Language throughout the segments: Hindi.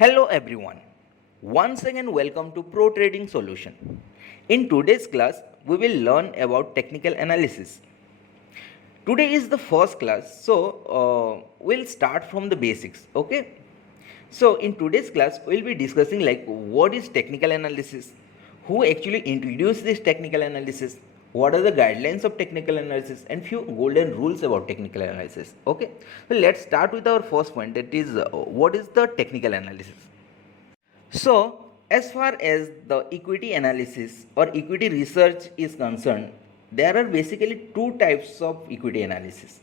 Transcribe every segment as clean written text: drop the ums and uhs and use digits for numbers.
Hello everyone. Once again welcome to Pro Trading Solution. In today's class we will learn about technical analysis. Today is the first class, so we'll start from the basics, okay? So in today's class we'll be discussing like what is technical analysis, who actually introduced this technical analysis, what are the guidelines of technical analysis, and few golden rules about technical analysis, okay? So let's start with our first point, that is what is the technical analysis. So, as far as the equity analysis or equity research is concerned, there are basically two types of equity analysis.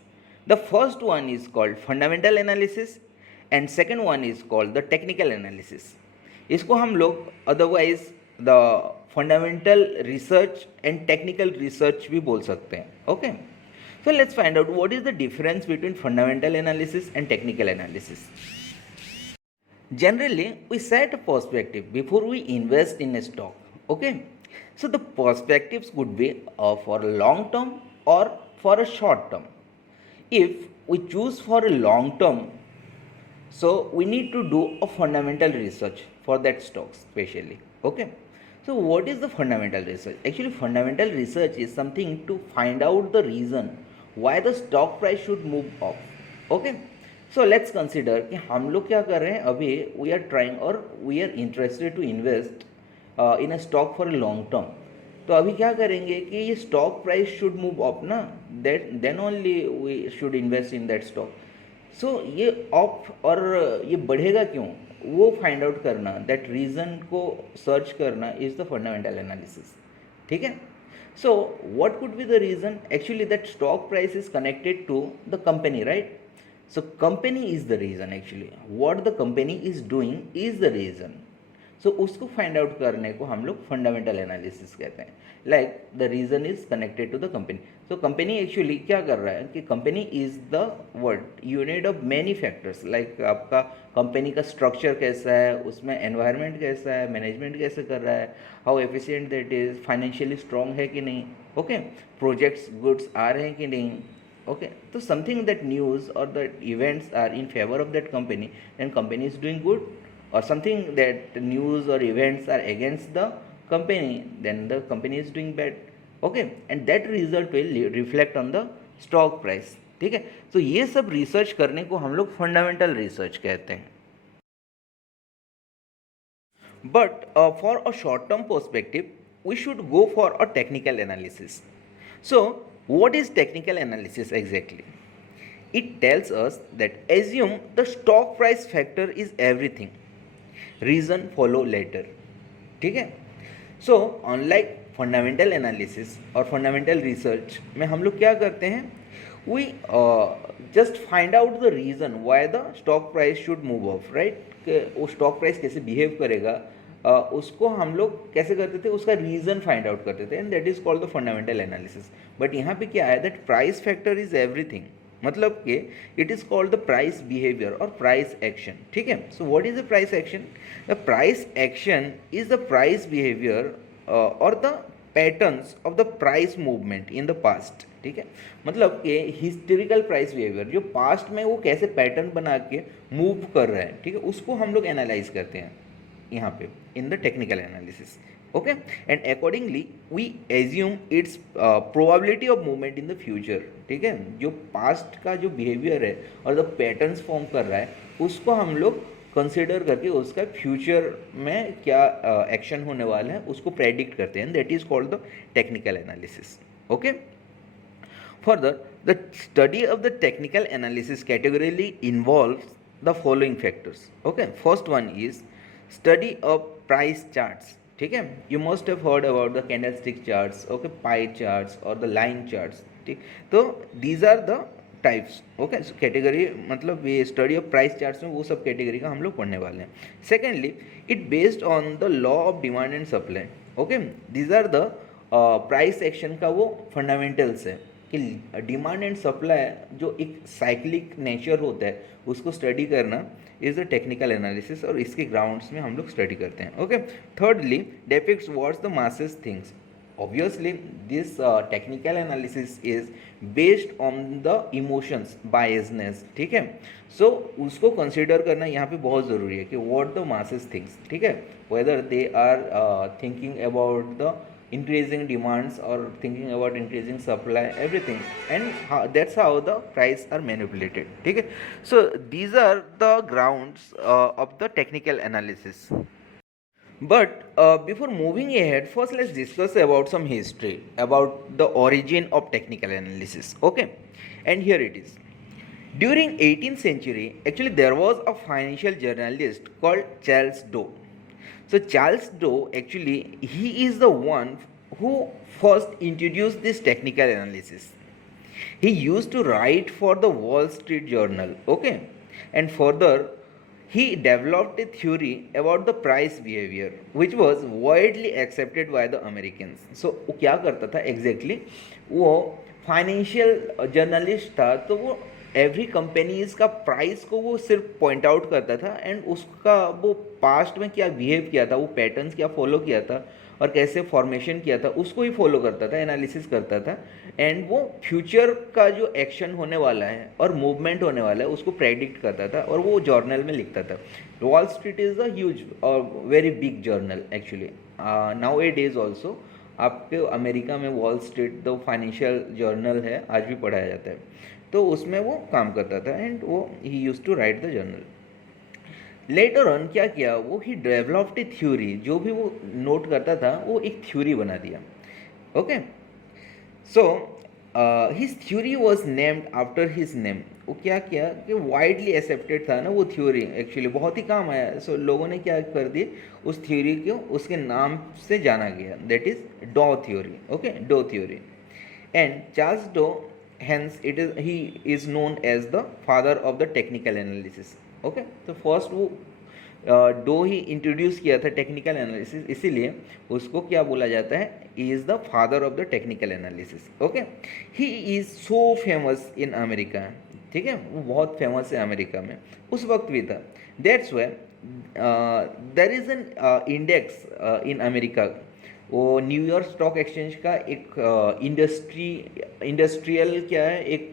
The first one is called fundamental analysis and second one is called the technical analysis. इसको हम लोग otherwise the fundamental research and technical research भी बोल सकते हैं. Okay. So let's find out what is the difference between fundamental analysis and technical analysis. Generally, we set a perspective before we invest in a stock. Okay, so the perspectives could be for a long term or for a short term. If we choose for a long term, so we need to do a fundamental research for that stock especially. Okay, so what is the fundamental research? Actually, fundamental research is something to find out the reason why the stock price should move up. Okay, so let's consider कि हम लोग क्या कर रहे हैं अभी, वी आर ट्राइंग और we are interested to invest in a stock for a long term. तो अभी क्या करेंगे कि ये stock price should move up ना, that then only we should invest in that stock. So ये अप और ये बढ़ेगा क्यों, वो फाइंड आउट करना, दैट रीज़न को सर्च करना इज़ द फंडामेंटल एनालिसिस. ठीक है. So what could be the reason? Actually that stock price is connected to the company, right? So company is the reason, actually what the company is doing is the reason. So उसको find out करने को हम लोग fundamental analysis कहते हैं. Like the reason is connected to the company. So company actually क्या कर रहा है कि company is the what unit of many factors. Like आपका company का structure कैसा है, उसमें environment कैसा है, management कैसे कर रहा है, how efficient that is, financially strong है कि नहीं, okay, projects goods आ रहे हैं कि नहीं. Okay, so something that news or that events are in favor of that company, then company is doing good, or something that news or events are against the company, then the company is doing bad. Okay, and that result will reflect on the stock price. ठीक है. तो ये सब रिसर्च करने को हम लोग फंडामेंटल रिसर्च कहते हैं. But for a short term perspective, we should go for a technical analysis. So what is technical analysis exactly? It tells us that assume the stock price factor is everything, reason follow later. ठीक है. सो अनलाइक फंडामेंटल एनालिसिस और फंडामेंटल रिसर्च में हम लोग क्या करते हैं, we just find out the reason why the stock price should move off, right? वो स्टॉक प्राइस कैसे बिहेव करेगा, उसको हम लोग कैसे करते थे, उसका रीज़न फाइंड आउट करते थे, and that is called the fundamental analysis. But यहाँ पे क्या है, that price factor is everything, मतलब कि it is called the price behaviour और प्राइस एक्शन. ठीक है. So what is the price action? The price action is the price behaviour और the patterns of the price movement in the past. ठीक है. मतलब कि हिस्टोरिकल प्राइस बिहेवियर, जो पास्ट में वो कैसे पैटर्न बना के मूव कर रहा है, ठीक है, उसको हम लोग एनालाइज करते हैं यहाँ पे in the technical analysis. Okay, and accordingly we assume its probability of movement in the future. ठीक है. जो पास्ट का जो बिहेवियर है और द पैटर्न्स फॉर्म कर रहा है, उसको हम लोग कंसिडर करके उसका फ्यूचर में क्या एक्शन होने वाला है उसको प्रेडिक्ट करते हैं. That is called the technical analysis. Okay. Further, the study of the technical analysis categorically involves the following factors. Okay. First one is study of price charts. ठीक है. You must have heard about the candlestick charts, okay, pie charts और द लाइन चार्ट्स. ठीक. तो these are the types. Okay. Category मतलब ये स्टडी ऑफ प्राइस चार्ट्स में वो सब कैटेगरी का हम लोग पढ़ने वाले हैं. Secondly, it based on the law of demand and supply. Okay. These are the price action का वो फंडामेंटल्स है कि डिमांड एंड सप्लाई जो एक साइक्लिक नेचर होता है उसको स्टडी करना इज़ द टेक्निकल एनालिसिस, और इसके ग्राउंड्स में हम लोग स्टडी करते हैं. Okay. Thirdly, depicts what's the masses things. obviously this technical analysis is based on the emotions biasness, ठीक है. so उसको consider करना यहाँ पे बहुत ज़रूरी है कि what the masses thinks, ठीक है, whether they are thinking about the increasing demands or thinking about increasing supply, everything, and that's how the price are manipulated, ठीक है. so these are the grounds of the technical analysis. But before moving ahead, first let's discuss about some history about the origin of technical analysis. Okay, and here it is. During 18th century, actually there was a financial journalist called Charles Doe. So Charles Doe, actually he is the one who first introduced this technical analysis. He used to write for the Wall Street Journal. Okay, and further he developed a theory about the price behavior which was widely accepted by the Americans. So वो क्या करता था exactly, वो फाइनेंशियल जर्नलिस्ट था, तो वो एवरी कंपनीज का प्राइस को वो सिर्फ पॉइंट आउट करता था एंड उसका वो पास्ट में क्या बिहेव किया था, वो पैटर्न्स क्या फॉलो किया था और कैसे फॉर्मेशन किया था उसको ही फॉलो करता था, एनालिसिस करता था, एंड वो फ्यूचर का जो एक्शन होने वाला है और मूवमेंट होने वाला है उसको प्रेडिक्ट करता था और वो जर्नल में लिखता था. Wall Street is a huge और very big journal actually. Nowadays also आपके अमेरिका में Wall Street the financial journal है, आज भी पढ़ाया जाता है, तो उसमें वो काम करता था एंड वो ही use to write the journal. Later on क्या किया, वो ही डेवलप्ड ए थ्योरी, जो भी वो नोट करता था वो एक थ्योरी बना दिया. Okay, so his theory was named after his name. वो क्या किया कि वाइडली एक्सेप्टेड था ना वो थ्योरी, एक्चुअली बहुत ही काम आया. सो लोगों ने क्या कर दिए, उस थ्योरी को उसके नाम से जाना गया, that is Dow theory. Okay, Dow theory. And Charles Dow, hence it is he is known as the father of the technical analysis. Okay, तो फर्स्ट वो डो ही इंट्रोड्यूस किया था टेक्निकल एनालिसिस, इसीलिए उसको क्या बोला जाता है, he is the father of the technical analysis. Okay, he is so famous in America, ठीक है, वो बहुत फेमस है अमेरिका में, उस वक्त भी था. That's why there is an index in America. वो न्यूयॉर्क स्टॉक एक्सचेंज का एक इंडस्ट्रियल क्या है, एक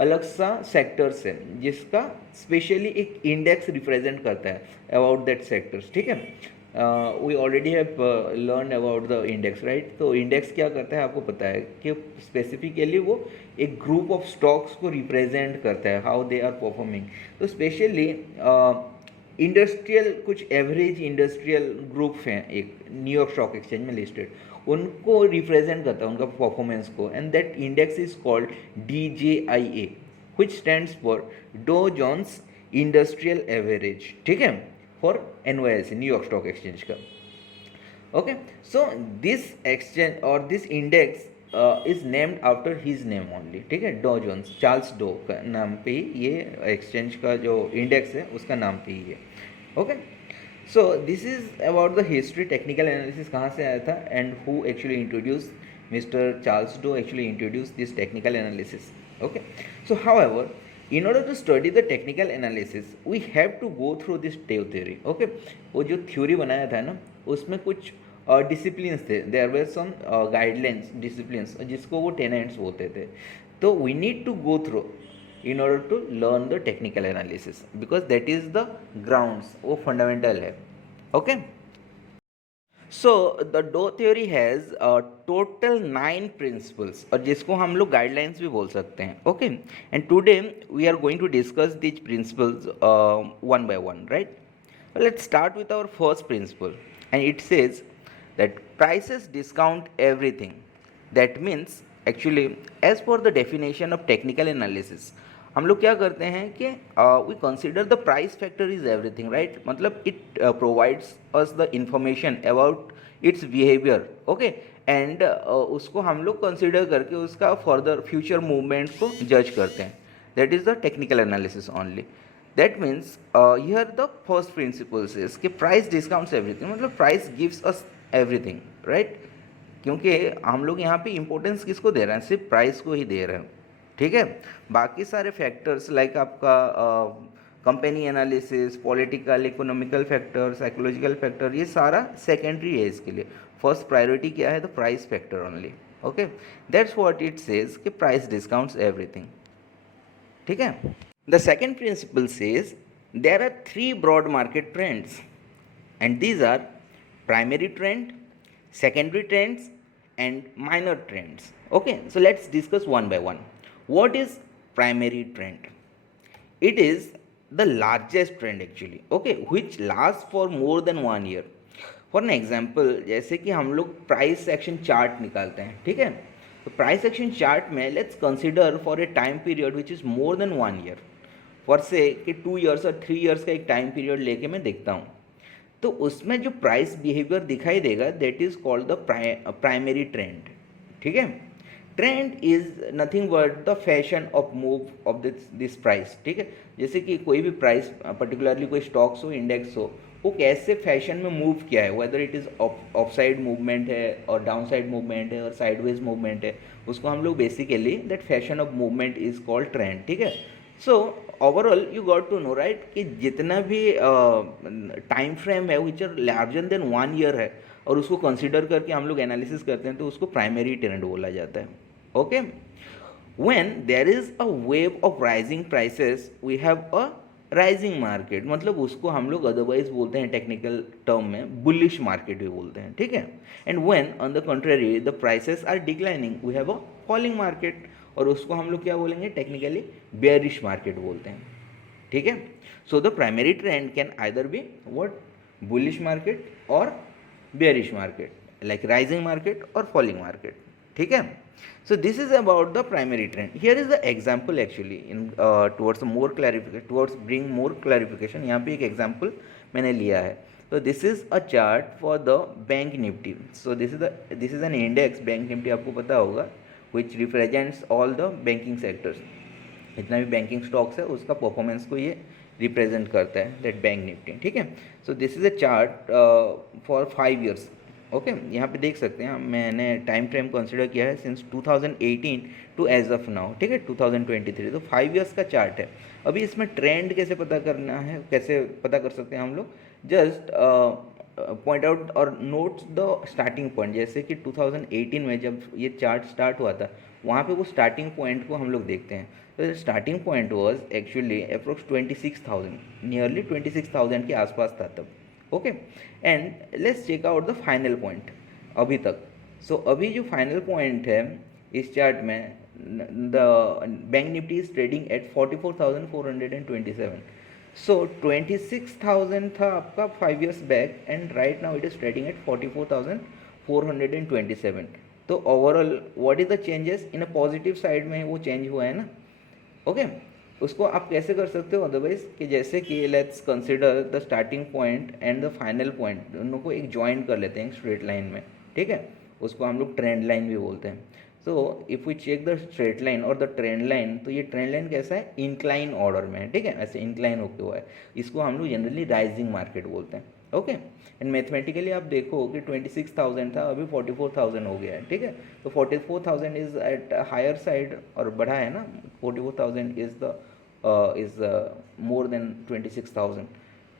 अलग सा सेक्टर्स है जिसका स्पेशली एक इंडेक्स रिप्रेजेंट करता है अबाउट दैट सेक्टर्स, ठीक है. We already have learn about the index, right. तो इंडेक्स क्या करता है आपको पता है कि स्पेसिफिकली वो एक ग्रुप ऑफ स्टॉक्स को रिप्रेजेंट करता है, हाउ दे आर परफॉर्मिंग. तो स्पेशली इंडस्ट्रियल कुछ एवरेज इंडस्ट्रियल ग्रुप्स हैं एक न्यूयॉर्क स्टॉक एक्सचेंज में लिस्टेड, उनको रिप्रेजेंट करता है उनका परफॉर्मेंस को, and that index is called DJIA which stands for Dow Jones industrial average, ठीक है, for NYSE New York stock exchange का. ओके, सो दिस एक्सचेंज और this index is named after his name only, ठीक है, डो जोन्स, चार्ल्स डो का नाम पे ही ये एक्सचेंज का जो इंडेक्स है उसका नाम पे ही है. Okay, so this is about the history. Technical analysis कहाँ से आया था and who actually introduce, mister Charles Dow actually introduce this technical analysis. Okay, so however in order to study the technical analysis we have to go through this Doe theory. Okay, वो जो थ्योरी बनाया था ना उसमें कुछ डिसिप्लिन्स थे, there were some guidelines disciplines जिसको वो टेनेंट्स बोलते थे. तो we need to go through in order to learn the technical analysis because that is the grounds, वो फंडामेंटल है. Okay, so the Dow theory has total 9 principles और जिसको हम लोग गाइडलाइंस भी बोल सकते हैं. Okay, and today we are going to discuss this principles one by one, right. Let's start with our first principle and it says that prices discount everything. That means actually as per the definition of technical analysis हम लोग क्या करते हैं कि we consider the price factor is everything, right. मतलब it provides us the information about its behavior, okay, and उसको हम लोग consider करके उसका further future movement को judge करते हैं. That is the technical analysis only. That means here the first principle is कि price discounts everything, मतलब price gives us everything, right. क्योंकि हम लोग यहाँ पे इम्पोर्टेंस किसको दे रहे हैं, सिर्फ प्राइस को ही दे रहे हैं, ठीक है. बाकी सारे फैक्टर्स लाइक आपका company analysis, political economical factor, psychological factor, ये सारा सेकेंडरी है इसके लिए. फर्स्ट प्रायोरिटी क्या है? The price factor only. Okay, that's what it says कि प्राइस डिस्काउंट्स एवरीथिंग. ठीक है. The second principle says there are three broad market trends and these are primary trend, secondary trends and minor trends. Okay, so let's discuss one by one. What is primary trend? It is the largest trend actually, okay, which lasts for more than 1 year. For an example, जैसे कि हम लोग प्राइस एक्शन चार्ट निकालते हैं. ठीक है, तो प्राइस एक्शन चार्ट में let's consider for a time period which is more than 1 year. For से कि 2 years और 3 years का एक टाइम पीरियड लेके मैं देखता हूँ, तो उसमें जो प्राइस बिहेवियर दिखाई देगा that is called the primary trend. ठीक है, trend is nothing but the fashion of move of this price. ठीक है, जैसे कि कोई भी प्राइस पर्टिकुलरली कोई स्टॉक्स हो, इंडेक्स हो, वो कैसे फैशन में मूव किया है, weather it is of side movement है और डाउन साइड मूवमेंट है और साइडवेज मूवमेंट है, उसको हम लोग basically that fashion of movement is called trend. ठीक है, so overall you got to know right कि जितना भी टाइम फ्रेम है which are larger than 1 year है और उसको कंसिडर करके हम लोग एनालिसिस करते हैं तो उसको प्राइमरी ट्रेंड बोला जाता है. Okay, when there is a wave of rising prices we have a rising market, मतलब उसको हम लोग अदरवाइज बोलते हैं टेक्निकल टर्म में बुलिश मार्केट भी बोलते हैं. ठीक है, and when on the contrary the prices are declining we have a falling market, और उसको हम लोग क्या बोलेंगे? टेक्निकली बेयरिश मार्केट बोलते हैं. ठीक है, so the primary trend can either be what? Bullish market और bearish market, like rising market और फॉलिंग मार्केट. ठीक है, so this is about the primary trend. Here is the example actually in towards more clarification, towards bring more clarification. यहाँ पे एक example मैंने लिया है. So this is a chart for the bank nifty. So this is an index, bank nifty आपको पता होगा, which represents all the banking sectors. जितना भी बैंकिंग स्टॉक्स है उसका परफॉर्मेंस को ये रिप्रेजेंट करता है, दैट बैंक निफ्टी. ठीक है, सो this is a chart for 5 years. Okay, यहाँ पे देख सकते हैं मैंने टाइम फ्रेम कंसिडर किया है since 2018 to as of now. ठीक है, 2023, तो 5 years का चार्ट है. अभी इसमें ट्रेंड कैसे पता करना है, कैसे पता कर सकते हैं हम लोग? जस्ट पॉइंट आउट और नोट्स द स्टार्टिंग पॉइंट. जैसे कि 2018 में जब ये चार्ट स्टार्ट हुआ था, वहाँ पे वो स्टार्टिंग पॉइंट को हम लोग देखते हैं. तो starting point was actually approx 26,000, nearly 26,000 के आसपास था तब. Okay, and let's check out the final point अभी तक. सो अभी जो फाइनल पॉइंट है इस चार्ट में, the bank Nifty is trading at 44,427. सो 26,000 था आपका 5 years back and right now it is trading at 44,427. तो overall what is the changes? In a positive side में वो चेंज हुआ है ना. ओके, उसको आप कैसे कर सकते हो अदरवाइज कि जैसे कि let's consider the starting point and the final point, दोनों को एक ज्वाइन कर लेते हैं स्ट्रेट लाइन में. ठीक है, उसको हम लोग ट्रेंड लाइन भी बोलते हैं. So if we check the straight line और द ट्रेंड लाइन, तो ये ट्रेंड लाइन कैसा है? इंक्लाइन ऑर्डर में है. ठीक है, ऐसे इंक्लाइन होके हुआ है. इसको हम लोग जनरली राइजिंग मार्केट बोलते हैं. ओके, एंड मैथमेटिकली आप देखो कि 26,000 था, अभी 44,000 हो गया है. ठीक है, तो 44,000 इज एट हायर साइड और बढ़ा है ना. 44,000 is the is more than 26,000.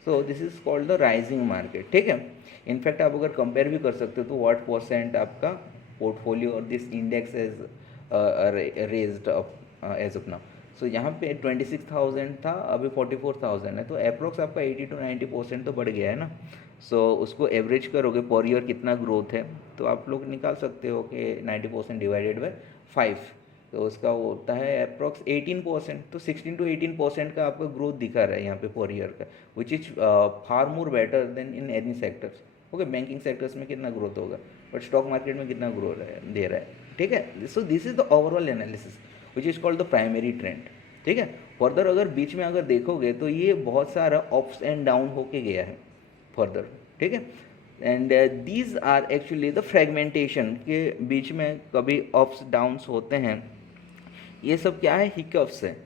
so this is called the rising market. ठीक है, इनफैक्ट आप अगर कंपेयर भी कर सकते हो तो व्हाट परसेंट आपका पोर्टफोलियो और this index as raised up as of now. So यहाँ पे 26,000 था, अभी 44,000 है, तो अप्रोक्स आपका 80 to 90% तो बढ़ गया है ना. सो उसको एवरेज करोगे पर ईयर कितना ग्रोथ है, तो आप लोग निकाल सकते हो कि 90% डिवाइडेड बाय 5, तो उसका वो होता है अप्रोक्स 18%. तो 16 to 18% का आपका ग्रोथ दिखा रहा है यहाँ पे पर ईयर का, which is far more better then in any sectors. Okay, banking sectors में कितना ग्रोथ होगा, बट स्टॉक मार्केट में कितना ग्रोथ दे रहा है. ठीक है, सो this is the overall analysis which is called the primary trend. ठीक है, फर्दर अगर बीच में अगर देखोगे तो ये बहुत सारा अप्स एंड डाउन होके गया है फर्दर. ठीक है, and these are actually the fragmentation के बीच में कभी अप्स डाउन्स होते हैं. ये सब क्या है? हिकअप्स है.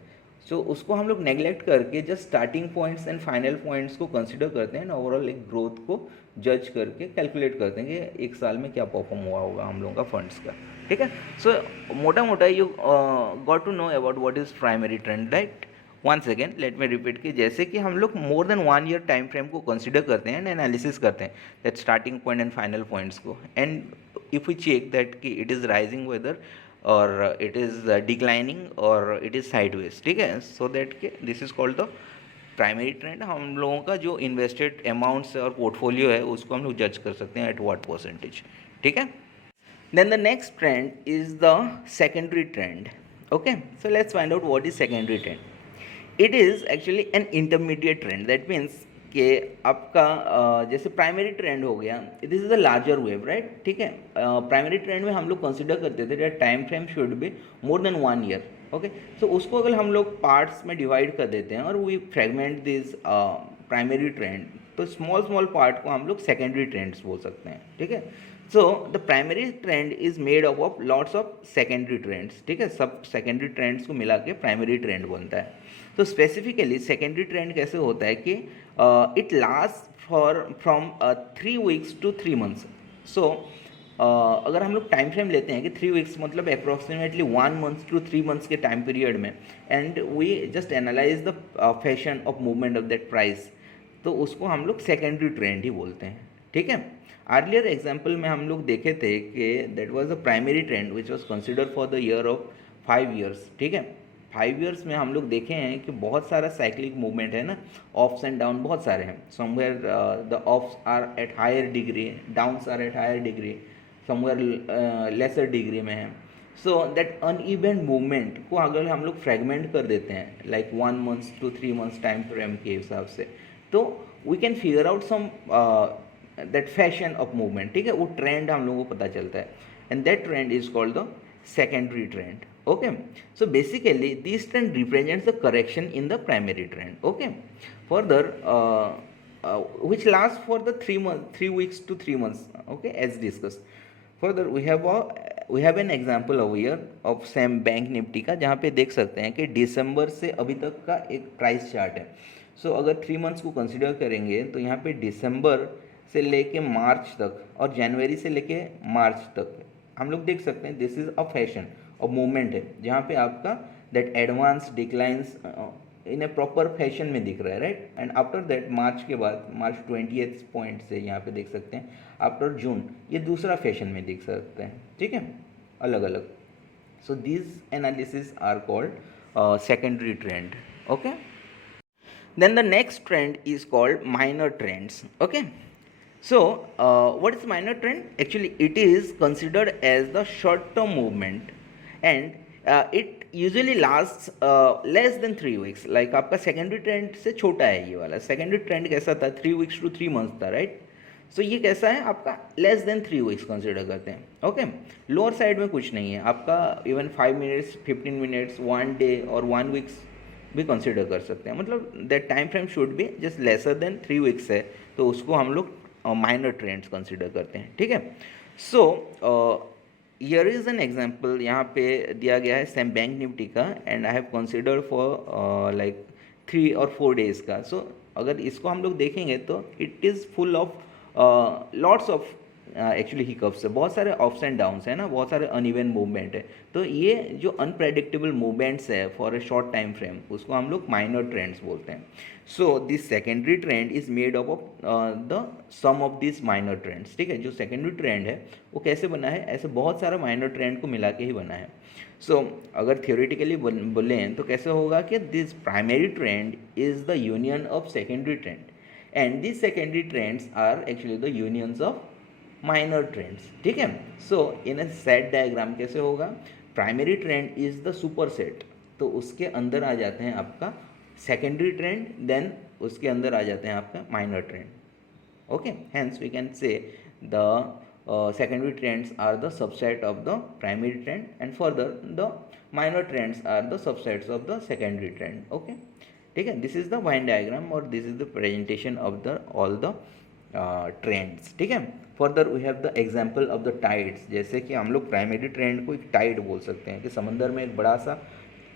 सो उसको हम लोग नेग्लेक्ट करके just starting points and final points को कंसिडर करते हैं, ओवरऑल एक ग्रोथ को जज करके कैलकुलेट करते हैं कि एक साल में क्या परफॉर्म हुआ होगा हम लोगों का फंड्स का. ठीक है, सो मोटा मोटा you got to know about what is primary trend, right. One second let me repeat कि जैसे कि हम लोग more than 1 year time frame को कंसिडर करते हैं एंड एनालिसिस करते हैं that starting point and final points को, and if we check that कि इट इज़ राइजिंग वेदर और इट इज़ डिक्लाइनिंग और इट इज़ साइडवेज, ठीक है, सो दैट कि this is called the primary trend. हम लोगों का जो इन्वेस्टेड अमाउंट्स और पोर्टफोलियो है उसको हम लोग जज कर सकते हैं एट व्हाट परसेंटेज, ठीक है। Then the next trend is the secondary trend. Okay, so let's find out what is secondary trend. It is actually an intermediate trend. That means कि आपका जैसे प्राइमरी ट्रेंड हो गया, this is a larger wave, right, ठीक है। प्राइमरी ट्रेंड में हम लोग कंसिडर करते थे that time frame should be more than 1 year. Okay, so उसको अगर हम लोग पार्ट्स में डिवाइड कर देते हैं और we fragment this primary trend, तो स्मॉल स्मॉल पार्ट को हम लोग सेकेंडरी ट्रेंड्स बोल सकते हैं, ठीक है। So the primary trend is made up of lots of secondary trends, ठीक है, सब सेकेंडरी ट्रेंड्स को मिला के प्राइमरी ट्रेंड बनता है। तो स्पेसिफिकली सेकेंडरी ट्रेंड कैसे होता है कि it last for from 3 weeks to 3 months. So अगर हम लोग टाइम फ्रेम लेते हैं कि 3 वीक्स मतलब अप्रॉक्सीमेटली 1 मंथ टू 3 मंथ्स के टाइम पीरियड में, and we just analyse the fashion of movement of that price, तो उसको हम लोग सेकेंडरी ट्रेंड ही बोलते हैं, ठीक है। अर्लियर एग्जाम्पल में हम लोग देखे थे कि that was the primary trend which was consider for the year of 5 years, ठीक है। 5 ईयर्स में हम लोग देखे हैं कि बहुत सारा साइक्लिक मूवमेंट है ना, ऑफ्स एंड डाउन बहुत सारे हैं। Somewhere the ups are at higher degree, downs are at higher degree, somewhere lesser degree में है। सो दैट अनइवन मूवमेंट को अगर हम लोग फ्रेगमेंट कर देते हैं like 1 months to 3 months time frame के हिसाब से, तो we can figure out some that fashion of movement, ठीक है, वो ट्रेंड हम लोगों को पता चलता है, and that trend is called the secondary trend. Okay, so basically this trend represents the correction in the primary trend. Okay, further which lasts for the 3 weeks to 3 months. Okay, as discussed. Further we have an example over here of same bank Nifty का, जहाँ पे देख सकते हैं कि दिसंबर से अभी तक का एक प्राइस चार्ट है। सो अगर 3 मंथ्स को कंसिडर करेंगे तो यहाँ पे दिसंबर से लेके मार्च तक और जनवरी से लेके मार्च तक हम लोग देख सकते हैं दिस इज अ फैशन और मूवमेंट है, जहाँ पे आपका that advance declines in A proper fashion में दिख रहा है, राइट। एंड आफ्टर दैट मार्च के बाद मार्च 20th पॉइंट से यहाँ पे देख सकते हैं आफ्टर जून ये दूसरा फैशन में दिख सकते हैं, ठीक है, अलग अलग। So this analysis are called secondary trend. Okay, then the next trend is called minor trends. Okay, so what is minor trend? Actually it is considered as the short term movement, and it usually lasts less than 3 weeks. Like आपका secondary trend से छोटा है ये वाला। secondary trend कैसा था, 3 weeks to 3 months था, right? so ये कैसा है आपका less than 3 weeks कंसिडर करते हैं। ओके, लोअर साइड में कुछ नहीं है आपका, इवन 5 मिनट्स 15 मिनट्स 1 डे और 1 वीक्स भी कंसिडर कर सकते हैं, मतलब that time frame should be just lesser than 3 weeks है, तो उसको हम लोग माइनर ट्रेंड्स कंसिडर करते हैं, ठीक है। So here is an example, यहाँ पे दिया गया है सेम बैंक निफ्टी का, and I have consider for like 3 और 4 डेज का। सो अगर इसको हम लोग देखेंगे तो it is full of lots of actually hiccups है, बहुत सारे अप्स एंड डाउन्स है ना, बहुत सारे अनइवन मूवमेंट है। तो ये जो अनप्रेडिक्टेबल मूवमेंट्स है for a short time frame उसको हम लोग माइनर ट्रेंड्स बोलते हैं। So this secondary trend is made up of the sum of this minor trends, ठीक है। जो सेकेंडरी ट्रेंड है वो कैसे बना है, ऐसे बहुत सारा माइनर ट्रेंड को मिला के ही बना है। सो अगर थियोरेटिकली बोलें तो कैसे होगा कि this primary trend is the union of secondary trend, and this secondary trends are actually the unions of minor trends, ठीक है। So in a set diagram कैसे होगा, primary trend is the super set, तो उसके अंदर आ जाते हैं आपका सेकेंडरी ट्रेंड, देन उसके अंदर आ जाते हैं आपका minor trend. Okay, hence we can say the secondary trends are the subset of the primary trend, and further the minor trends are the subsets of the secondary trend. Okay, ठीक है, this is the Venn diagram और this is the presentation of the all the trends, ठीक है। Further we have the example of the tides, जैसे कि हम लोग प्राइमरी ट्रेंड को एक टाइड बोल सकते हैं कि समंदर में एक बड़ा सा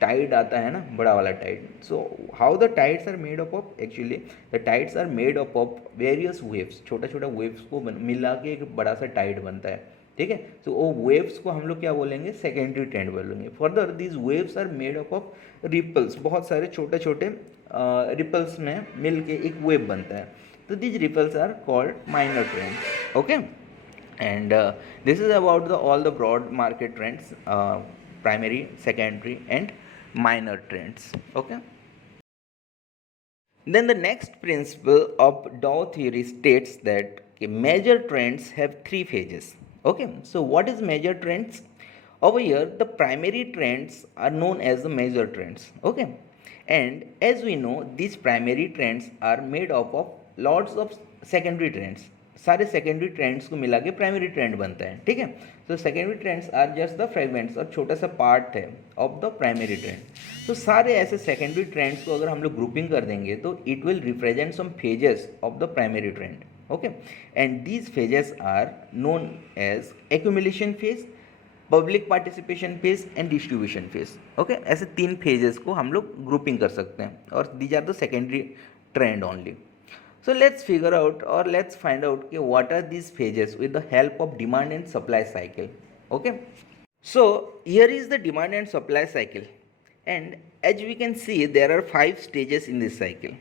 टाइड आता है ना, बड़ा वाला tide. So how the tides are made up of, actually the tides are made up of various waves, छोटा छोटा वेव्स को मिला के एक बड़ा सा टाइड बनता है, ठीक है। तो वो वेव्स को हम लोग क्या बोलेंगे, सेकेंडरी ट्रेंड बोलेंगे। Further these waves are made up of ripples, बहुत सारे छोटे छोटे रिपल्स में मिल के एक वेव बनता है, तो these ripples are called minor trends. Okay, and this is about all the broad market trends, primary, secondary and minor trends. Okay, then the next principle of Dow theory states that major trends have three phases. Okay, so what is major trends? Over here, the primary trends are known as the major trends. Okay, and as we know, these primary trends are made up of lots of secondary trends. सारे सेकेंडरी ट्रेंड्स को मिला के प्राइमरी ट्रेंड बनता है, ठीक है। तो secondary trends are just the fragments और छोटा सा पार्ट है ऑफ द प्राइमरी ट्रेंड। तो सारे ऐसे सेकेंडरी ट्रेंड्स को अगर हम लोग ग्रुपिंग कर देंगे तो it will represent some phases of the primary trend. Okay, and these phases are known as accumulation phase, public participation phase and distribution phase. Okay, ऐसे तीन फेजेस को हम लोग ग्रुपिंग कर सकते हैं और these are the secondary trend only. So let's figure out or let's find out what are these phases with the help of demand and supply cycle. Okay, so here is the demand and supply cycle, and as we can see there are 5 stages in this cycle.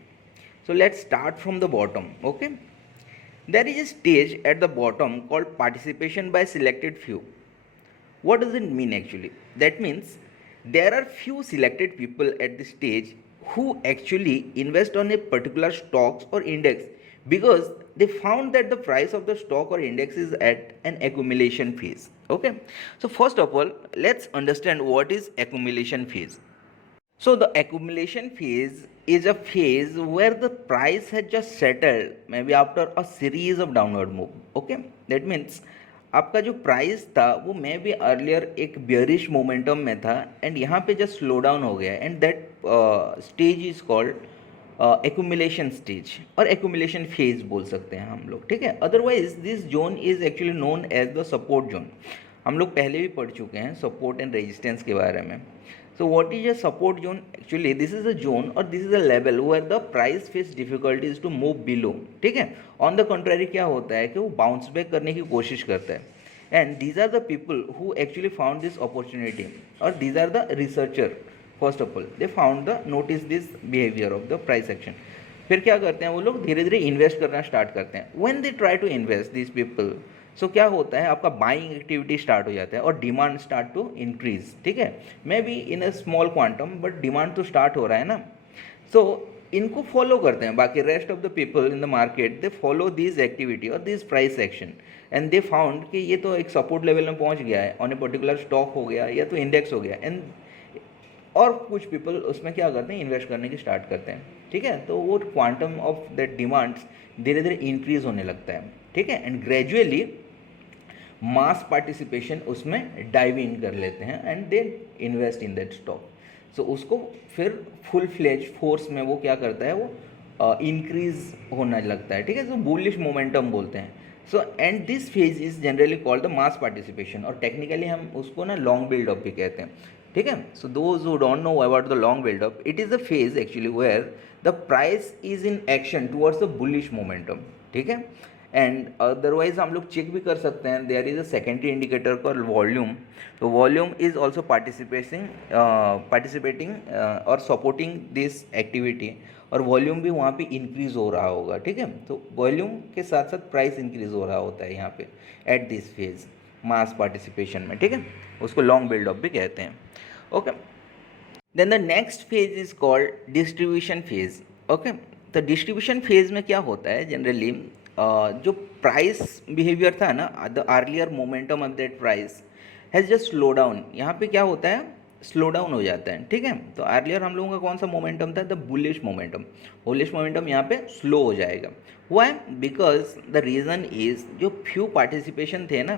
So let's start from the bottom. Okay, there is a stage at the bottom called participation by selected few. What does it mean actually? That means there are few selected people at this stage who actually invest on a particular stocks or index because they found that the price of the stock or index is at an accumulation phase. Okay, so first of all let's understand what is accumulation phase. So the accumulation phase is a phase where the price has just settled maybe after a series of downward move. Okay, that means आपका जो प्राइस था वो मे बी अर्लियर एक बियरिश मोमेंटम में था एंड यहाँ पे जस्ट स्लो डाउन हो गया and that stage is called accumulation stage और एक्यूमुलेशन फेज बोल सकते हैं हम लोग, ठीक है। Otherwise this zone is actually known as the support zone. हम लोग पहले भी पढ़ चुके हैं सपोर्ट एंड रेजिस्टेंस के बारे में। So what is a support zone? Actually this is a zone or this is a level where the price face difficulties to move below, ठीक है। On the contrary क्या होता है कि वो bounce back करने की कोशिश करता है and these are the people who actually found this opportunity or these are the researcher. First of all they found the notice this behavior of the price action. फिर क्या करते हैं वो लोग, धीरे धीरे इन्वेस्ट करना स्टार्ट करते हैं। When they try to invest these people, सो क्या होता है आपका बाइंग एक्टिविटी स्टार्ट हो जाता है और डिमांड स्टार्ट टू इंक्रीज, ठीक है। May be in a small quantum but demand तो स्टार्ट हो रहा है ना। सो इनको फॉलो करते हैं बाकी rest of the people in the market, they follow this activity और this price action and they found कि ये तो एक सपोर्ट लेवल में पहुंच गया है ऑन ए पर्टिकुलर स्टॉक हो गया या तो इंडेक्स हो गया एंड और कुछ पीपल उसमें क्या करते हैं इन्वेस्ट करने की स्टार्ट करते हैं, ठीक है। तो वो क्वांटम ऑफ दैट डिमांड्स धीरे धीरे इंक्रीज होने लगता है, ठीक है, एंड ग्रेजुअली मास पार्टिसिपेशन उसमें डाइव इन कर लेते हैं and they invest in that stock. So उसको फिर फुल फ्लेज फोर्स में वो क्या करता है वो इंक्रीज होने लगता है, ठीक है। सो बुलिश मोमेंटम बोलते हैं। So and this phase is generally called the mass participation और टेक्निकली हम उसको ना लॉन्ग बिल्डअप भी कहते हैं, ठीक है। So those who don't know about the long buildup, it is the phase actually where the price is in action towards the bullish momentum, ठीक है। एंड अदरवाइज हम लोग चेक भी कर सकते हैं, there is a secondary indicator called volume. तो वॉल्यूम इज ऑल्सो पार्टिसिपेटिंग और सपोर्टिंग दिस एक्टिविटी और वॉल्यूम भी वहाँ पे इंक्रीज हो रहा होगा, ठीक है। तो वॉल्यूम के साथ साथ प्राइस इंक्रीज हो रहा होता है यहाँ पे at this phase mass participation में, ठीक है। उसको लॉन्ग बिल्डअप भी कहते हैं। Okay, then the next phase is called distribution phase. Okay, तो डिस्ट्रीब्यूशन फेज में क्या होता है जनरली जो प्राइस बिहेवियर था ना, the earlier momentum of that price has just slow down. यहाँ पे क्या होता है स्लो डाउन हो जाता है, ठीक है। तो अर्लियर हम लोगों का कौन सा मोमेंटम था, the bullish momentum. Bullish momentum यहाँ पे स्लो हो जाएगा। Why? Because the reason is जो फ्यू पार्टिसिपेशन थे ना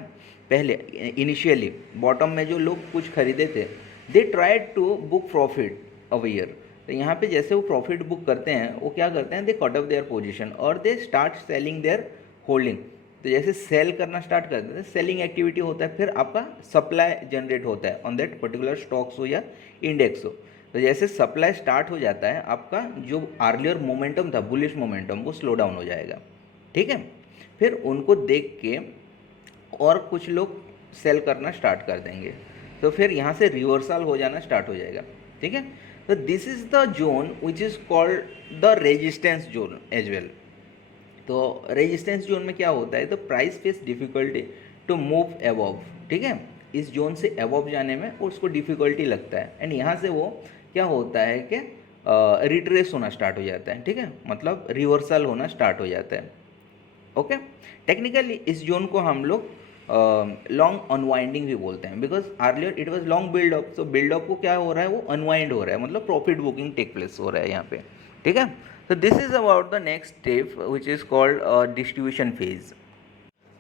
पहले इनिशियली बॉटम में जो लोग कुछ खरीदे थे, they tried to book profit over here. तो यहाँ पे जैसे वो प्रॉफिट बुक करते हैं वो क्या करते हैं, दे कट ऑफ देयर पोजीशन और they start selling their holding. तो जैसे सेल करना स्टार्ट करते हैं, सेलिंग एक्टिविटी होता है, फिर आपका सप्लाई जनरेट होता है ऑन दैट पर्टिकुलर स्टॉक्स हो या इंडेक्स हो। तो जैसे सप्लाई स्टार्ट हो जाता है आपका जो अर्लियर मोमेंटम था बुलिश मोमेंटम वो स्लो डाउन हो जाएगा, ठीक है। फिर उनको देख के और कुछ लोग सेल करना स्टार्ट कर देंगे, तो फिर यहाँ से रिवर्सल हो जाना स्टार्ट हो जाएगा, ठीक है। तो this is the zone which is called the resistance zone as well. तो रेजिस्टेंस जोन में क्या होता है, तो price face difficulty to move above, ठीक है। इस जोन से अबव जाने में उसको डिफिकल्टी लगता है, एंड यहाँ से वो क्या होता है कि रिट्रेस होना स्टार्ट हो जाता है, ठीक है, मतलब रिवर्सल होना स्टार्ट हो जाता है। ओके, टेक्निकली इस जोन को हम लोग लॉन्ग अनवाइंडिंग भी बोलते हैं, because earlier it was long buildup, तो बिल्डअप को क्या हो रहा है, वो अनवाइंड हो रहा है, मतलब प्रॉफिट बुकिंग टेक प्लेस हो रहा है यहाँ पे, ठीक है। तो this is about the next step which is called distribution phase.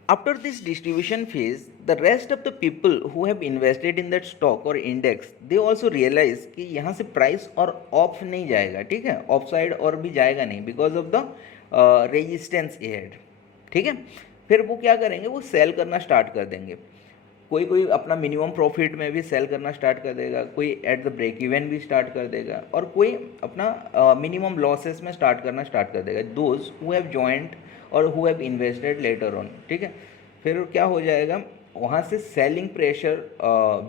After this distribution phase, the rest of the people who have invested in that stock or index, they also realize कि यहाँ से प्राइस और ऑफ नहीं जाएगा, ठीक है, ऑफ साइड और भी जाएगा नहीं, because of the resistance ahead, ठीक है। फिर वो क्या करेंगे, वो सेल करना स्टार्ट कर देंगे। कोई कोई अपना मिनिमम प्रॉफिट में भी सेल करना स्टार्ट कर देगा, कोई एट द ब्रेक इवन भी स्टार्ट कर देगा, और कोई अपना मिनिमम लॉसेस में स्टार्ट करना स्टार्ट कर देगा, दोज हु हैव जॉइंट और who have invested later on, ठीक है। फिर क्या हो जाएगा, वहाँ से सेलिंग प्रेशर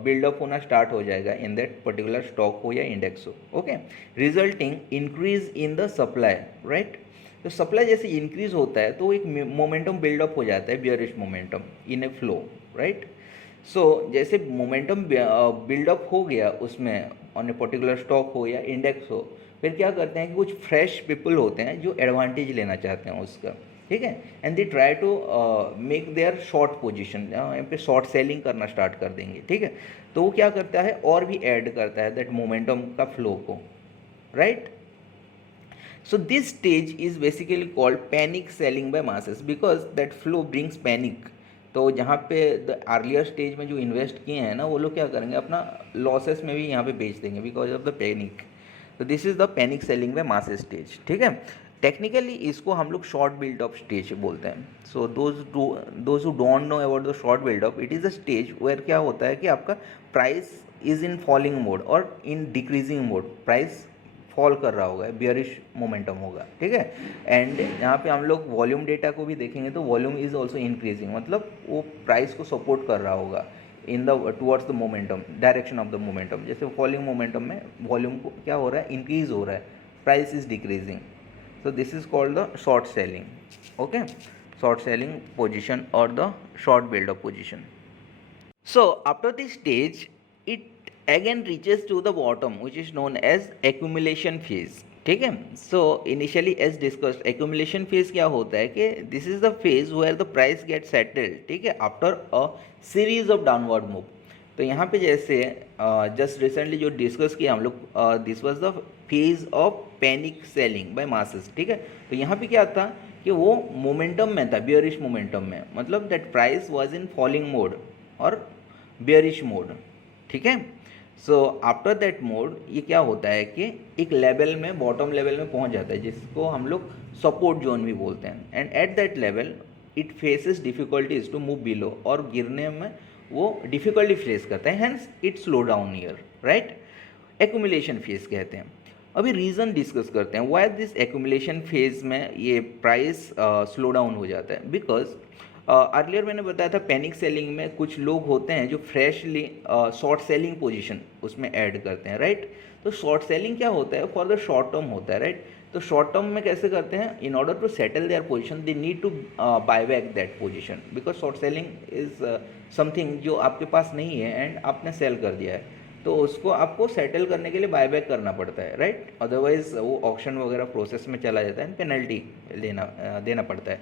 बिल्डअप होना स्टार्ट हो जाएगा इन दैट पर्टिकुलर स्टॉक हो या इंडेक्स हो, okay, resulting increase in the supply, right. तो सप्लाई जैसे इंक्रीज होता है तो एक मोमेंटम बिल्डअप हो जाता है, bearish momentum in a flow, right. So जैसे मोमेंटम बिल्डअप हो गया उसमें ऑन ए पर्टिकुलर स्टॉक हो या इंडेक्स हो, फिर क्या करते हैं कि कुछ फ्रेश पीपल होते हैं जो एडवांटेज लेना चाहते हैं उसका, ठीक है, and they try to make their short position, यहाँ पे शॉर्ट सेलिंग करना स्टार्ट कर देंगे, ठीक है। तो वो क्या करता है, और भी ऐड करता है दैट मोमेंटम का फ्लो को, right. So this stage is basically called panic selling by masses because that flow brings panic. तो जहाँ पे द अर्लियर स्टेज में जो इन्वेस्ट किए हैं ना, वो लोग क्या करेंगे, अपना लॉसेस में भी यहाँ पे बेच देंगे बिकॉज ऑफ द पैनिक। तो this is the panic selling by masses stage, ठीक है। टेक्निकली इसको हम लोग शॉर्ट बिल्डअप स्टेज बोलते हैं। So those who don't know about the short buildup, it is a stage where क्या होता है कि आपका price is in falling mode और in decreasing mode, price fall कर रहा होगा, बियरिश मोमेंटम होगा, ठीक है। एंड यहाँ पे हम लोग वॉल्यूम डेटा को भी देखेंगे तो वॉल्यूम इज ऑल्सो इंक्रीजिंग, मतलब वो प्राइस को सपोर्ट कर रहा होगा in the towards the momentum, direction of the momentum. जैसे फॉलिंग मोमेंटम में वॉल्यूम को क्या हो रहा है, इंक्रीज हो रहा है, price is decreasing. So this is called the short selling, okay, short selling position और the short buildup position. So after this stage, it again reaches to the bottom, which is known as accumulation phase. ठीक है. So initially as discussed, accumulation phase क्या होता है कि this is the phase where the price gets settled. ठीक है, after a series of downward move. तो यहाँ पे जैसे जस्ट रिसेंटली जो डिस्कस किया हम लोग, this was the phase of panic selling by masses, ठीक है. तो यहाँ पे क्या था कि वो मोमेंटम में था, बियरिश मोमेंटम में, मतलब that price was in falling mode और बेयरिश मोड, ठीक है. सो आफ्टर दैट मोड ये क्या होता है कि एक लेवल में, बॉटम लेवल में पहुंच जाता है, जिसको हम लोग सपोर्ट जोन भी बोलते हैं. And at that level it faces difficulties to move below, और गिरने में वो डिफिकल्टी फेस करता है, hence it slow down here, right. Accumulation phase कहते हैं. अभी रीज़न डिस्कस करते हैं व्हाई दिस एक्यूमुलेशन फेज में ये प्राइस स्लो डाउन हो जाता है. बिकॉज अर्लियर मैंने बताया था पैनिक सेलिंग में कुछ लोग होते हैं जो फ्रेशली शॉर्ट सेलिंग पोजीशन उसमें ऐड करते हैं, राइट. तो शॉर्ट सेलिंग क्या होता है, फॉर द शॉर्ट टर्म होता है, राइट. तो शॉर्ट टर्म में कैसे करते हैं, in order to settle their position they need to buy back that position, because short selling is something जो आपके पास नहीं है एंड आपने सेल कर दिया है, तो उसको आपको सेटल करने के लिए बाय बैक करना पड़ता है, राइट. अदरवाइज वो ऑक्शन वगैरह प्रोसेस में चला जाता है, पेनल्टी देना पड़ता है.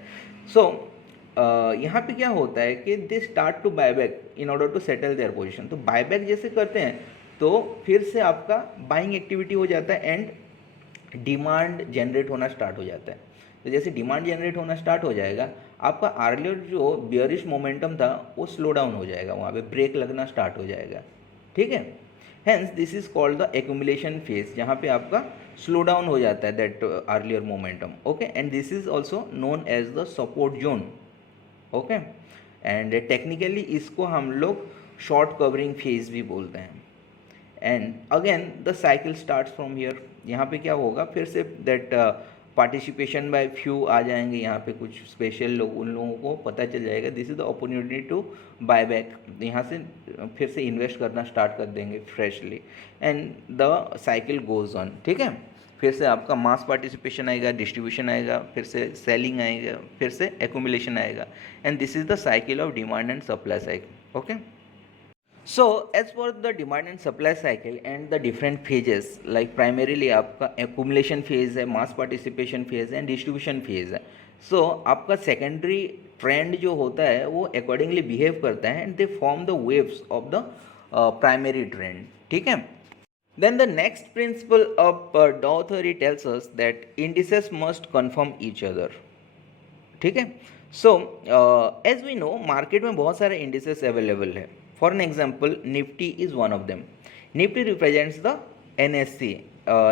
सो यहाँ पे क्या होता है कि they start to buy back in order to settle their position. तो बाय बैक जैसे करते हैं तो फिर से आपका बाइंग एक्टिविटी हो जाता है एंड डिमांड जनरेट होना स्टार्ट हो जाता है. तो जैसे डिमांड जनरेट होना स्टार्ट हो जाएगा, आपका अर्लियर जो बियरिश मोमेंटम था वो स्लो डाउन हो जाएगा, वहाँ पे ब्रेक लगना स्टार्ट हो जाएगा, ठीक है. Hence this is called the accumulation phase, जहाँ पे आपका स्लो डाउन हो जाता है that earlier momentum, okay. And this is also known as the support zone, okay. And technically इसको हम लोग शॉर्ट कवरिंग फेज भी बोलते हैं. And again the cycle starts from here. यहाँ पे क्या होगा, फिर से दैट पार्टिसिपेशन बाय फ्यू आ जाएंगे यहाँ पे, कुछ स्पेशल लोग, उन लोगों को पता चल जाएगा this is the opportunity to buy back, यहाँ से फिर से इन्वेस्ट करना स्टार्ट कर देंगे freshly, and the cycle goes on, ठीक है। फिर से आपका मास पार्टिसिपेशन आएगा, डिस्ट्रीब्यूशन आएगा, फिर से सेलिंग आएगा, फिर से एक्यूमुलेशन आएगा, and this is the cycle of demand and supply cycle, okay. So as for the demand and supply cycle and the different phases, like primarily आपका accumulation phase है, mass participation phase है, and distribution phase है. So आपका secondary trend जो होता है वो accordingly behave करता है and they form the waves of the primary trend, ठीक है. Then the next principle of Dow theory tells us that indices must confirm each other, ठीक है. So as we know market में बहुत सारे इंडिसेस अवेलेबल है. For an example Nifty is one of them. Nifty represents the NSE,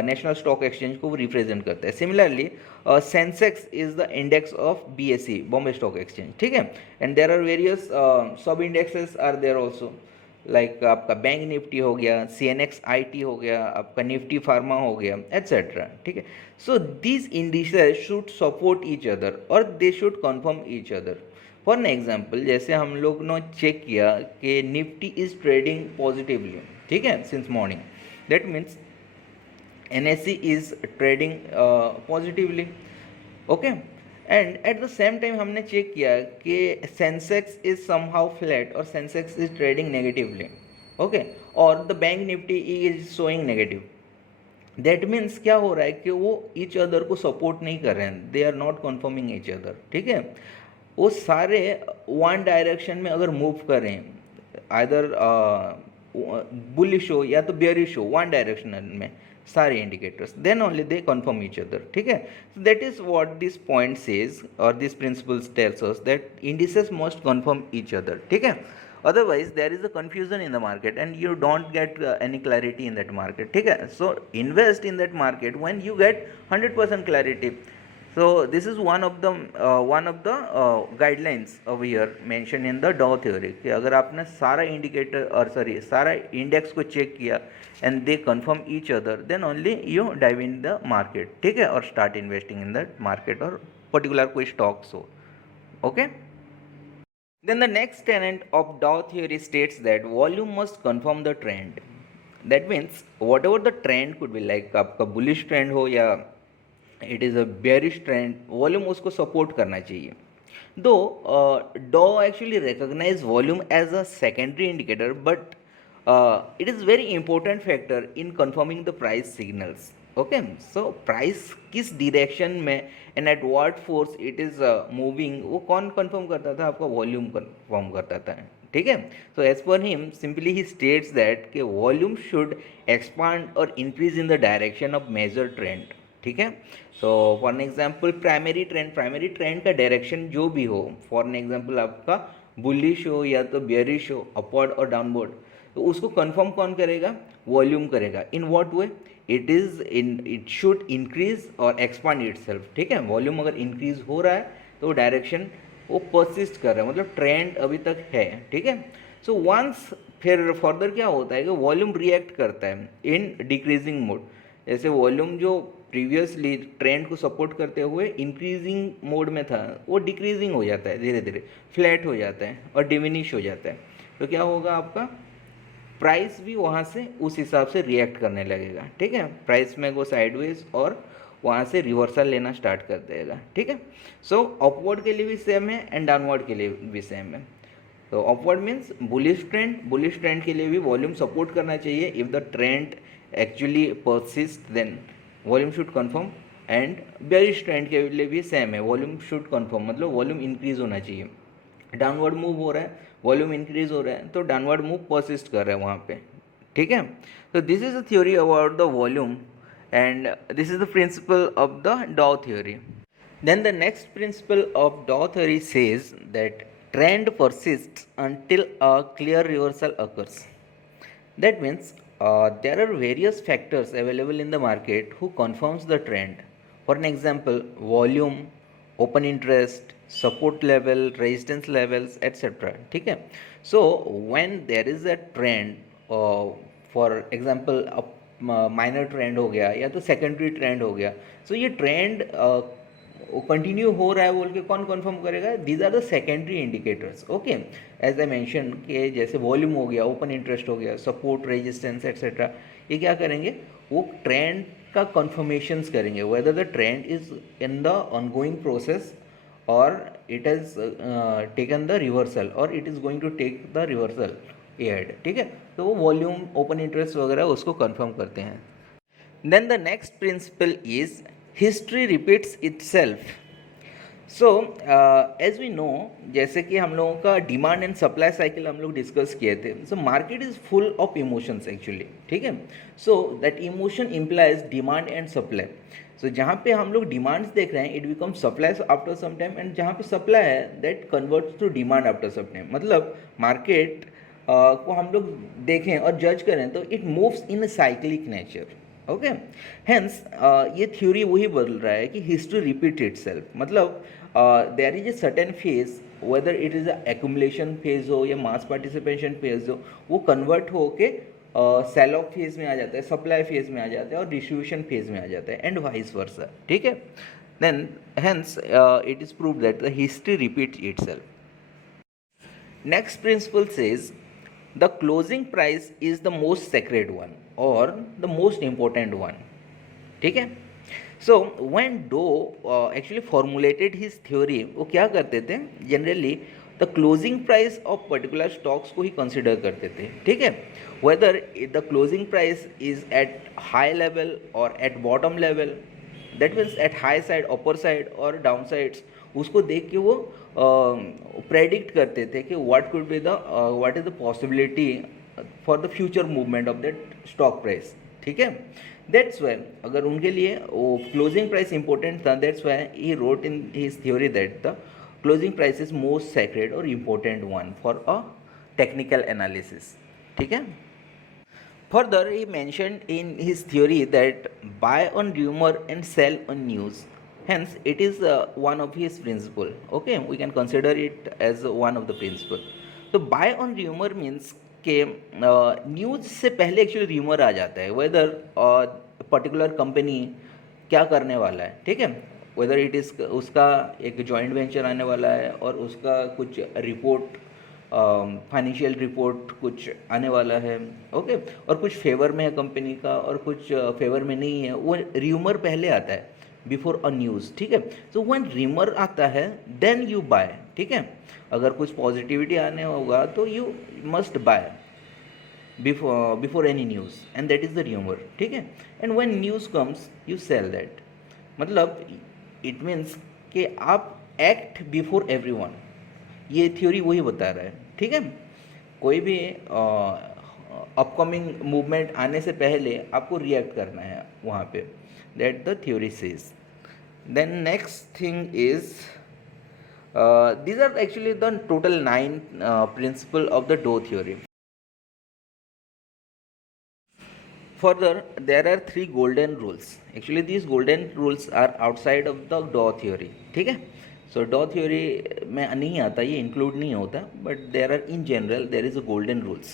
National Stock Exchange को वो रिप्रेजेंट करता है. Similarly Sensex is the index of BSE, Bombay Stock Exchange, ठीक है. And there are various sub indexes are there also, like आपका बैंक निफ्टी हो गया, CNX IT हो गया, आपका निफ्टी फार्मा हो गया, एट्सेट्रा, ठीक है. So these indices should support each other और they should confirm each other. For an example जैसे हम लोग ने चेक किया कि निफ्टी इज ट्रेडिंग पॉजिटिवली, ठीक है, since morning. That means NSE is trading positively, okay. And at the same time हमने चेक किया कि सेंसेक्स इज समहाउ फ्लैट और Sensex is trading negatively, okay, और the bank Nifty is showing negative. That means क्या हो रहा है कि वो ईच अदर को सपोर्ट नहीं कर रहे हैं, they are not confirming each other, ठीक है. वो सारे वन डायरेक्शन में अगर मूव करें, आइदर बुलिश हो या तो बेयरिश हो, वन डायरेक्शन में सारे indicators, then only they confirm each other, ठीक है. So that is what this point says और this principles tells us that indices must confirm each other, ठीक है. Otherwise there is a confusion in the market and you don't get any clarity in that market, ठीक है. So invest in that market when you get 100% clarity. So this is one of the guidelines over here mentioned in the Dow theory कि अगर आपने सारा इंडिकेटर और सारा इंडेक्स को चेक किया and they confirm each other, then only you dive in the market, ठीक है, और start investing in that market और particular कोई stocks हो, okay. Then the next tenet of Dow theory states that volume must confirm the trend. That means whatever the trend could be, like आपका bullish trend हो या it is a bearish trend, volume उसको support करना चाहिए. Though Dow actually recognize volume as a secondary indicator, but it is very important factor in confirming the price signals. Okay, so price किस डिरेक्शन में and at what force it is moving, वो कौन कंफर्म करता था? आपका वॉल्यूम कंफर्म करता था, ठीक है. So as per him simply ही स्टेट्स दैट कि वॉल्यूम शुड एक्सपांड और increase in the direction of major trend, ठीक है. So for an example primary trend का डायरेक्शन जो भी हो, फॉर एन एग्जांपल आपका बुलिश हो या तो बेयरिश हो, अपवर्ड और डाउनवर्ड, तो उसको कंफर्म कौन करेगा? वॉल्यूम करेगा. In what way? It should increase और एक्सपांड इटसेल्फ, ठीक है. वॉल्यूम अगर इंक्रीज हो रहा है तो डायरेक्शन वो परसिस्ट कर रहा है, मतलब ट्रेंड अभी तक है, ठीक है. सो वंस फिर फर्दर क्या होता है कि वॉल्यूम रिएक्ट करता है इन डिक्रीजिंग मोड. जैसे वॉल्यूम जो प्रीवियसली ट्रेंड को सपोर्ट करते हुए इंक्रीजिंग मोड में था, वो डिक्रीजिंग हो जाता है, धीरे धीरे फ्लैट हो जाता है और डिमिनिश हो जाता है. तो क्या होगा? आपका प्राइस भी वहाँ से उस हिसाब से रिएक्ट करने लगेगा, ठीक है. प्राइस में वो साइडवेज और वहाँ से रिवर्सल लेना स्टार्ट कर देगा, ठीक है. सो अपवर्ड के लिए भी सेम है एंड डाउनवर्ड के लिए भी सेम है. तो अपवर्ड मीन्स बुलिश ट्रेंड के लिए भी वॉल्यूम सपोर्ट करना चाहिए. If the trend actually persist then volume should confirm, and bearish trend के लिए भी सेम है, वॉल्यूम शुड कन्फर्म, मतलब वॉल्यूम इंक्रीज होना चाहिए. डाउनवर्ड मूव हो रहा है, वॉल्यूम इंक्रीज हो रहा है, तो डाउनवर्ड मूव परसिस्ट कर रहा है वहाँ पे, ठीक है. तो this is the theory about the volume and this is the principle of the Dow theory. Then the next principle of Dow theory says that trend persists until a clear reversal occurs. That means there are various factors available in the market who confirms the trend. For an example, volume, open interest, support level, resistance levels, etc. ठीक है. So when there is a trend, for example minor trend हो गया या तो सेकेंडरी ट्रेंड हो गया. सो ये ट्रेंड कंटिन्यू हो रहा है बोल के कौन कंफर्म करेगा? These are the secondary indicators. Okay, as I mention कि जैसे वॉल्यूम हो गया, ओपन इंटरेस्ट हो गया, सपोर्ट, रेजिस्टेंस एक्सेट्रा, ये क्या करेंगे? वो ट्रेंड का कंफर्मेशंस करेंगे whether the trend is in the ongoing process और it has taken the reversal और it is going to take the reversal ahead. ठीक है, तो वो वॉल्यूम, ओपन इंटरेस्ट वगैरह उसको कंफर्म करते हैं. Then the next principle is history repeats itself. So as we know, जैसे कि हम लोगों का डिमांड एंड सप्लाई साइकिल हम लोग डिस्कस किए थे. So market is full of emotions actually. ठीक है, so that emotion implies demand and supply. So जहाँ पे हम लोग डिमांड्स देख रहे हैं, it become supply after some time, and जहाँ पे सप्लाई है that converts to demand after some time. मतलब मार्केट को हम लोग देखें और जज करें तो it moves in cyclic nature. Okay, hence ये थ्योरी वही बोल रहा है कि हिस्ट्री रिपीट इटसेल्फ. मतलब there is a certain phase, whether it is a accumulation phase हो या मास पार्टिसिपेशन फेज हो, वो कन्वर्ट हो के सेल ऑफ फेज में आ जाता है, सप्लाई फेज में आ जाता है और डिस्ट्रीब्यूशन फेज में आ जाता है, एंड वाइस वर्सा. ठीक है, then hence it is prove that the history repeat itself. Next principle says the closing price is the most sacred one or the most important one. ठीक है, so when Doe actually formulated his theory, वो क्या करते थे? Generally the closing price of particular stocks को ही कंसिडर करते थे. ठीक है, whether the closing price is at high level और at bottom level, that means at high side, upper side और डाउन साइड्स, उसको देख के वो प्रेडिक्ट करते थे कि what is the possibility for the future movement of that stock price. ठीक है, दैट्स वाई अगर उनके लिए वो क्लोजिंग प्राइस इंपॉर्टेंट था, that's why he wrote in his theory that the closing price is most sacred और important one for a technical analysis. ठीक है, further he mentioned in his theory that buy on rumor and sell on news. Hence it is one of his principle. Okay, we can consider it as one of the principle. So buy on rumor means कि न्यूज़ से पहले एक्चुअली र्यूमर आ जाता है वेदर पर्टिकुलर कंपनी क्या करने वाला है. ठीक है, वेदर इट इज़ उसका एक जॉइंट वेंचर आने वाला है और उसका कुछ रिपोर्ट, फाइनेंशियल रिपोर्ट कुछ आने वाला है. ओके, और कुछ फेवर में है कंपनी का और कुछ फेवर में नहीं है, वो र्यूमर पहले आता है बिफोर अ न्यूज़. ठीक है, सो व्हेन र्यूमर आता है देन यू बाय. ठीक है, अगर कुछ पॉजिटिविटी आने होगा तो you must buy before any news, and that is the rumour. ठीक है, and when news comes you sell that. मतलब इट मीन्स कि आप एक्ट बिफोर एवरीवन. ये थ्योरी वही बता रहा है. ठीक है, कोई भी अपकमिंग मूवमेंट आने से पहले आपको रिएक्ट करना है वहाँ पे. That the theory says. Then next thing is these are actually the total 9 principle of the Doe theory. Further, there are 3 golden rules. Actually these golden rules are outside of the Doe theory. ठीक है, so Doe theory में नहीं आता, ये include नहीं होता, but there are in general there is a golden rules.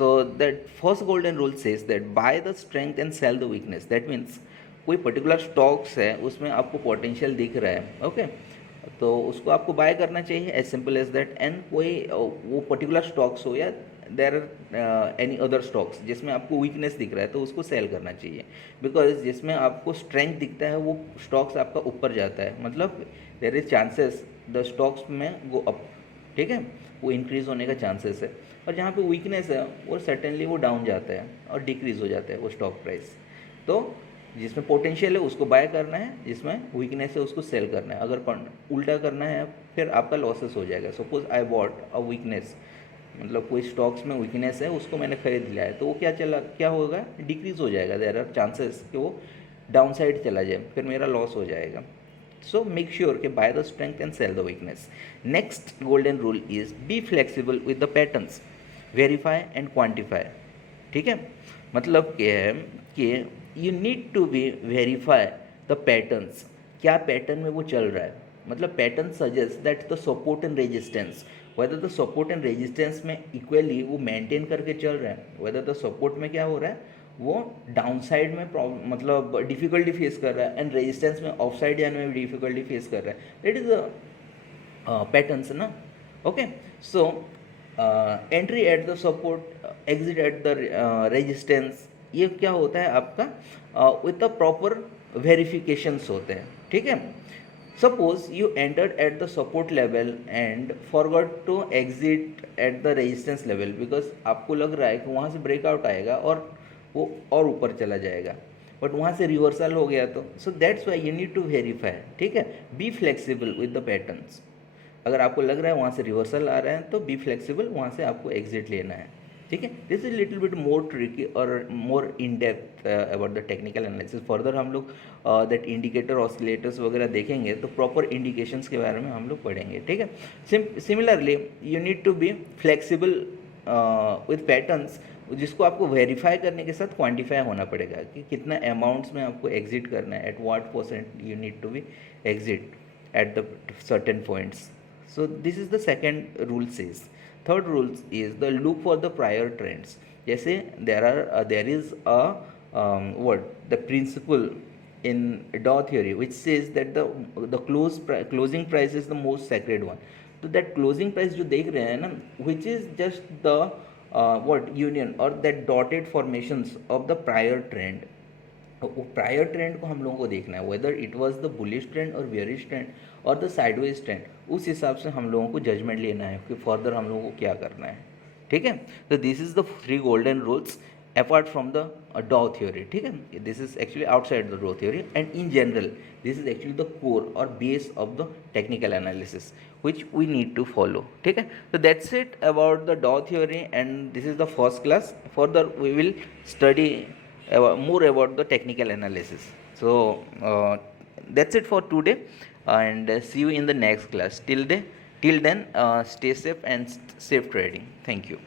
So that first golden rule says that buy the strength and sell the weakness. That means कोई पर्टिकुलर स्टॉक्स है उसमें आपको पोटेंशियल दिख रहा है. ओके, तो उसको आपको बाय करना चाहिए, as simple as that. And कोई वो पर्टिकुलर स्टॉक्स हो या there are any other stocks जिसमें आपको वीकनेस दिख रहा है तो उसको सेल करना चाहिए. बिकॉज जिसमें आपको स्ट्रेंथ दिखता है वो स्टॉक्स आपका ऊपर जाता है, मतलब there is chances the stocks में गो अप. ठीक है, वो इंक्रीज़ होने का चांसेस है. और जहाँ पे वीकनेस है वो सर्टेनली वो डाउन जाता है और डिक्रीज़ हो जाता है वो स्टॉक प्राइस. तो जिसमें पोटेंशियल है उसको बाय करना है, जिसमें वीकनेस है उसको सेल करना है. अगर उल्टा करना है फिर आपका लॉसेस हो जाएगा. Suppose I bought a weakness, मतलब कोई स्टॉक्स में वीकनेस है उसको मैंने खरीद लिया है, तो वो क्या होगा, डिक्रीज़ हो जाएगा. देयर आर चांसेस कि वो डाउन साइड चला जाए, फिर मेरा लॉस हो जाएगा. सो मेक श्योर कि buy the strength and sell the weakness. Next golden rule is be flexible with the patterns, verify and quantify. ठीक है, मतलब क्या है कि you need to be verify the patterns, क्या पैटर्न में वो चल रहा है. मतलब pattern suggest that the support and resistance, whether the support and resistance में इक्वली वो मेंटेन करके चल रहा है, वेदर द सपोर्ट में क्या हो रहा है वो डाउन साइड में प्रॉब्लम मतलब डिफिकल्टी फेस कर रहा है एंड रेजिस्टेंस में ऑफ साइड जाने में डिफिकल्टी फेस कर रहा है, दैट इज पैटर्न्स ना. Okay, so entry eight the support, exit at the resistance, ये क्या होता है आपका विथ द प्रॉपर वेरिफिकेशंस होते हैं. ठीक है, suppose you entered at the support level and forgot to exit at the resistance level, because आपको लग रहा है कि वहाँ से ब्रेकआउट आएगा और वो और ऊपर चला जाएगा, बट वहाँ से रिवर्सल हो गया. तो so that's why you need to verify. ठीक है, be flexible with the patterns. अगर आपको लग रहा है वहाँ से रिवर्सल आ रहा है तो बी फ्लेक्सिबल, वहाँ से आपको एग्जिट लेना है. ठीक है, this is little bit more tricky और more in depth about the technical analysis. Further हम लोग दैट इंडिकेटर ऑसिलेटर्स वगैरह देखेंगे तो प्रॉपर इंडिकेशंस के बारे में हम लोग पढ़ेंगे. ठीक है, similarly you need to be flexible with patterns, जिसको आपको वेरीफाई करने के साथ क्वांटिफाई होना पड़ेगा कि कितना अमाउंट्स में आपको एग्जिट करना है, at what percent you need to be exit at the certain points. So this is the second rule says. Third rule is the look for the prior trends. जैसे there is a the principle in Dow theory which says that the closing price is the most sacred one. तो that closing price जो देख रहे हैं ना, which is just the union or that dotted formations of the prior trend. वो प्रायर ट्रेंड को हम लोगों को देखना है, whether it was the bullish trend और बियरिश ट्रेंड और द साइडवेज ट्रेंड. उस हिसाब से हम लोगों को जजमेंट लेना है कि फर्दर हम लोगों को क्या करना है. ठीक है, तो this is the 3 golden rules apart from the Dow theory. ठीक है, this is actually outside the Dow theory and in general this is actually the core और base of the technical analysis which we need to follow. ठीक है, so that's it about the Dow theory and this is the first class. Further we will study more about the technical analysis. So that's it for today and see you in the next class. Till then stay safe and safe trading. Thank you.